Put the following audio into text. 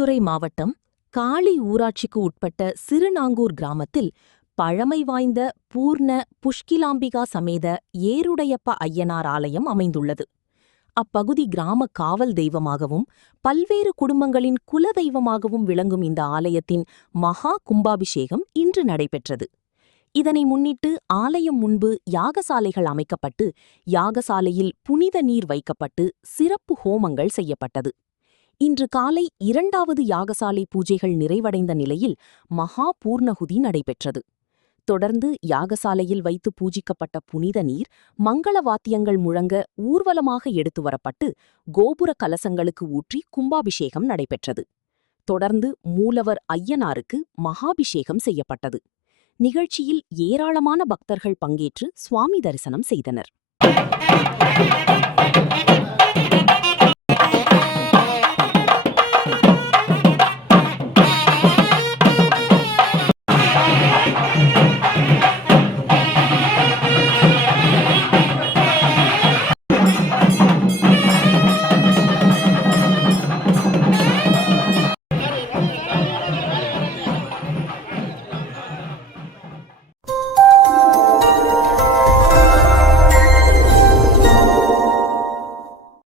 மயிலாடுதுறை மாவட்டம் காளி ஊராட்சிக்கு உட்பட்ட சிறுநாங்கூர் கிராமத்தில் பழமை வாய்ந்த பூர்ண புஷ்கிலாம்பிகா சமேத ஏருடையப்ப ஐயனார் ஆலயம் அமைந்துள்ளது. அப்பகுதி கிராம காவல் தெய்வமாகவும் பல்வேறு குடும்பங்களின் குலதெய்வமாகவும் விளங்கும் இந்த ஆலயத்தின் மகா கும்பாபிஷேகம் இன்று நடைபெற்றது. இதனை முன்னிட்டு ஆலயம் முன்பு யாகசாலைகள் அமைக்கப்பட்டு யாகசாலையில் புனித நீர் வைக்கப்பட்டு சிறப்பு ஹோமங்கள் செய்யப்பட்டது. இன்று காலை 2வது யாகசாலை பூஜைகள் நிறைவடைந்த நிலையில் மகா பூர்ணகுதி நடைபெற்றது. தொடர்ந்து யாகசாலையில் வைத்து பூஜிக்கப்பட்ட புனித நீர் மங்கள வாத்தியங்கள் முழங்க ஊர்வலமாக எடுத்து வரப்பட்டு கோபுர கலசங்களுக்கு ஊற்றி கும்பாபிஷேகம் நடைபெற்றது. தொடர்ந்து மூலவர் ஐயனாருக்கு மகாபிஷேகம் செய்யப்பட்டது. நிகழ்ச்சியில் ஏராளமான பக்தர்கள் பங்கேற்று சுவாமி தரிசனம் செய்தனர்.